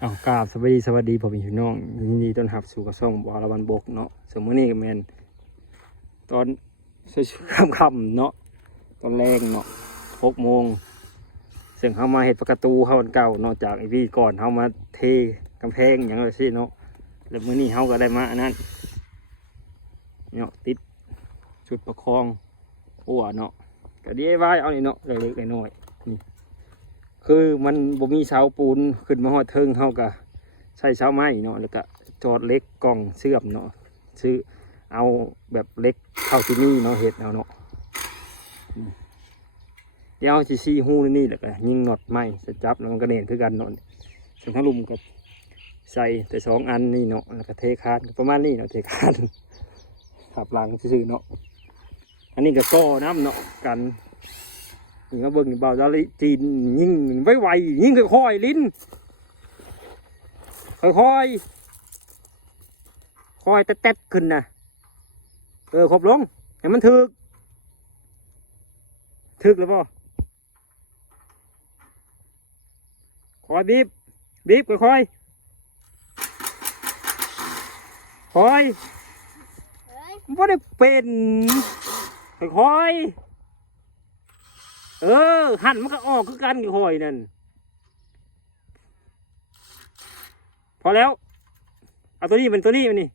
เอากราบสวัสดีสวัสดีพ่อพี่น้องยินดีต้อนรับสู่กระซ่องบอระวันบกเนาะสมมื้อนี้ก็แมนตอนช่วงค่ำๆเนาะตอนแรงเนาะหกโมงซึ่งเข้ามาเห็ดประตูเขาอันเก่านาะจากไอพี่ก่อนเข้ามาเทกำแพงอย่างไรสิเนาะแล้วมื้อนี้เขาก็ได้มาอันนั้นเนาะติดชุดประคองหัวเนาะก็ดีไว้เอานี่เนาะเล็กๆน้อยๆ คือมันบ่มีเสาปูนขึ้นมาหอดเทิงเฮาก็ใช้เสาไม้เนาะแล้วก็จอดเล็กกล่องเชื่อมเนาะซื้อเอาแบบเล็กเข้าที่นี่เนาะเห็ดเอาเนาะเดี๋ยวเอาสิซี่หูนี่แหละก็ยิงน็อตไม้จะจับแล้วมันก็เด่นคือกันเนาะส่วนทั้งลุมก็ใส่แต่สองอันนี่เนาะแล้วก็เทคานประมาณนี้เนาะเทคานขับลังซื่อเนาะอันนี้ก็ก้อน้ำเนาะกัน นี่ก็เบิ่งเบาดาลิจีนยิงไวไวยิงค่อยๆลิ้นค่อยๆค่อยแต๊ดๆขึ้นนะเออขบลงให้มันถึกถึกแล้วป่คอยบีบบีบค่อยๆค่อยเฮ้ยไม่ได้เป็นค่อยๆ เออ หันมันก็ออกคือกันกับหอยนั่น พอแล้ว เอาตัวนี้เป็นตัวนี้มันนี่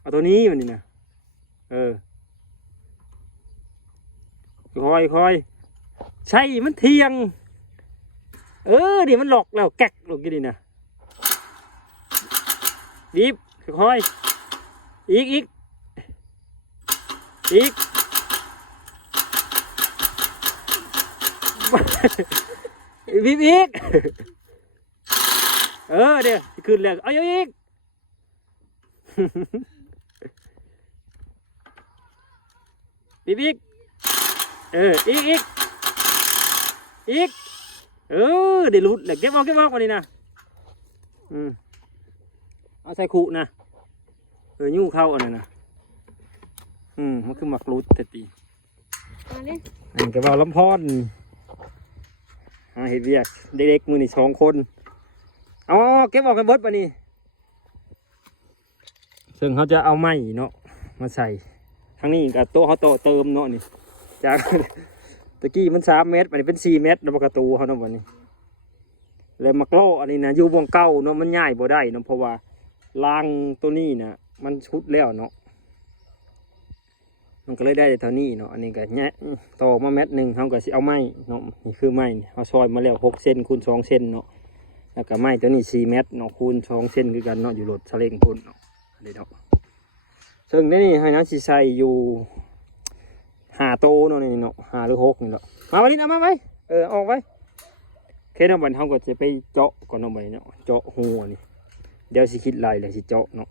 เอาตัวนี้มันนี่นะเออคอยคอยใช่มันเทียง เออเดี๋ยวมันหลอกแล้วแกกหลอกกี่ดีนะบีบค่อยอีกอีกอีก บีบอีก เออเดี๋ยวสิขึ้นแล้วเอาอีกบีบอีก เออ อีกอีกอีก เออเดี๋ยวรุดแล้วเก็บเอาเก็บเอาวันนี้นะอืมเอาใส่ขู่นะ เออยู่เข้าอันนั้นนะอืม มันคือหมักรุดแต่ตีมาดิอันนี้ก็เบาลำพอนหา เห็ดเวียกเด็กๆมือนี่สองคนเอเก็บออกกันเบิดปะนี่ซึ่งเขาจะเอาไม้เนาะมาใส่ทางนี้กับโต๊ะเขาโต๊ะเติมเนาะนี่จากตะกี้มันสามเมตรอันนี้เป็นสี่เมตรแล้วประตูเขาเนาะวันนี้แล้วมักโลอันนี้นะอยู่วงเก้าเนาะมันง่ายบ่ได้เนาะเพราะว่ารางตัวนี้นะมันชุดแล้วเนาะ มันก็เลยได้เท่านี้เนาะอันนี้ก็แงะต่อมาเม็ดหนึ่งเขาก็สิเอาไม้เนาะนี่คือไม้เขาซอยมาแล้วหกเซนคูณสองเซนเนาะแล้วก็ไม้ตัวนี้สี่เมตรเนาะคูณสองเซนคือกันเนาะอยู่รถสเล็งพุ่นเนาะอันนี้เนาะซึ่งนนี่ให้นักสิใส่อยู่หาโตเนาะนี่เนาะหาหรือหกนี่เนาะมาวันนี้เอามาไวเออออกไว้เคสเอาบันเขาก็จะไปเจาะก่อนเอาไปเนาะเจาะหัวนี่เดี๋ยวสิคิดลายเลยสิเจาะเนาะ